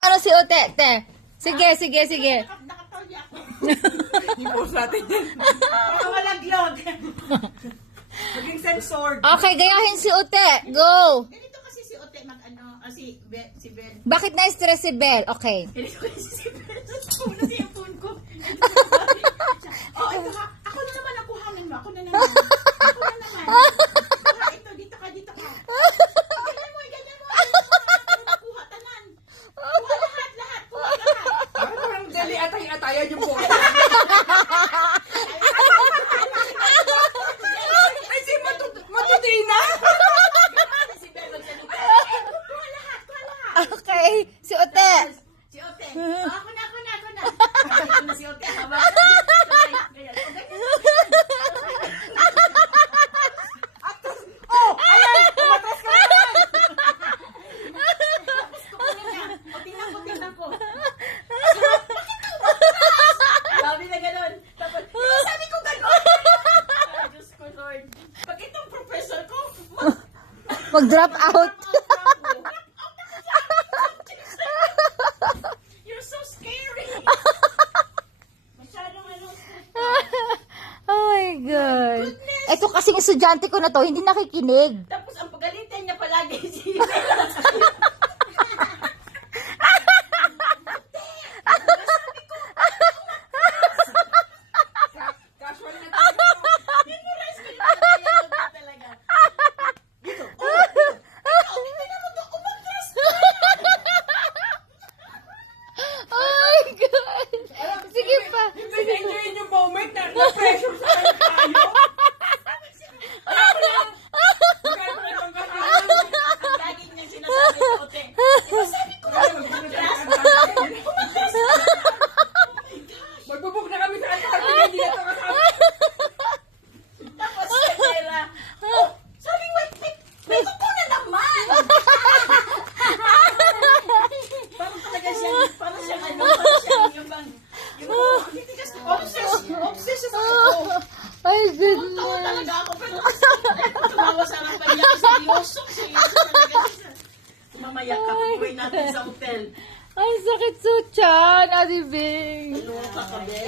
Ano si Ute, te? Sige, sige, sige. Nakatawya ako. I-post natin din. Baka malaglag. Maging censored. Okay, gayahin si Ute. Go! Ganito kasi si Ote mag-ano, si Ben. Bakit na-stress si Belle? Okay. Ganito kasi si Ben. Una siya yung phone ko. Oh, ito ha. Ako na naman nakuhanan mo. Ako na naman. Ako na naman. Ha, ito, dito ka, dito ka. Ganyan mo, ganyan mo. Kuha, tanan. Kuha lahat, lahat. Kuha lahat. Parang dali atay-atayan yung po. Ay, si Matutina! Si Ben, kuha lahat, kuha lahat. Okay, si Ute. Si Ote. Oh, ako na. Ito na si Ote. Haba. Ganyan. Oh, ganyan. Oh! Ayan! Umatras ka naman! Tapos kukunin niya. O, tingnan ko. Sabi na gano'n. Tapos, sabi ko gano'n. Ay, Diyos ko, Lord. Pag itong professor ko, Mag-drop out. you're so scary. Masyadong ano. Oh my God. Ito kasing estudyante ko na to, hindi nakikinig. Tapos ang pagalitan niya palagi si Casual na talaga. memorize ko yung mga dialogue talaga. Dito. Oh, tingnan mo to. Umatras ka. Oh my God. Sige pa. Hindi na-enjoyin yung moment na na-pressure sa kanya tayo. Ang lagi niya sinasabi sa Ote. Sabi ko, Magbubuk na kami sa kanya. Hindi na ito kasama. tapos si Tera. Oh, sabi, wait. May kuko na naman. Parang talaga siyang, parang siyang ano, parang siyang yung bang, hindi kasi obsessed ako. Ay, Tawa goodness. talaga ako, pero tumawa sa harapan niya. Seryoso talaga siya. Mamaya ka, pag-uwi natin sa hotel. Ay, sakit sa tiyan, Ate Bing. Ano ka, Kabel?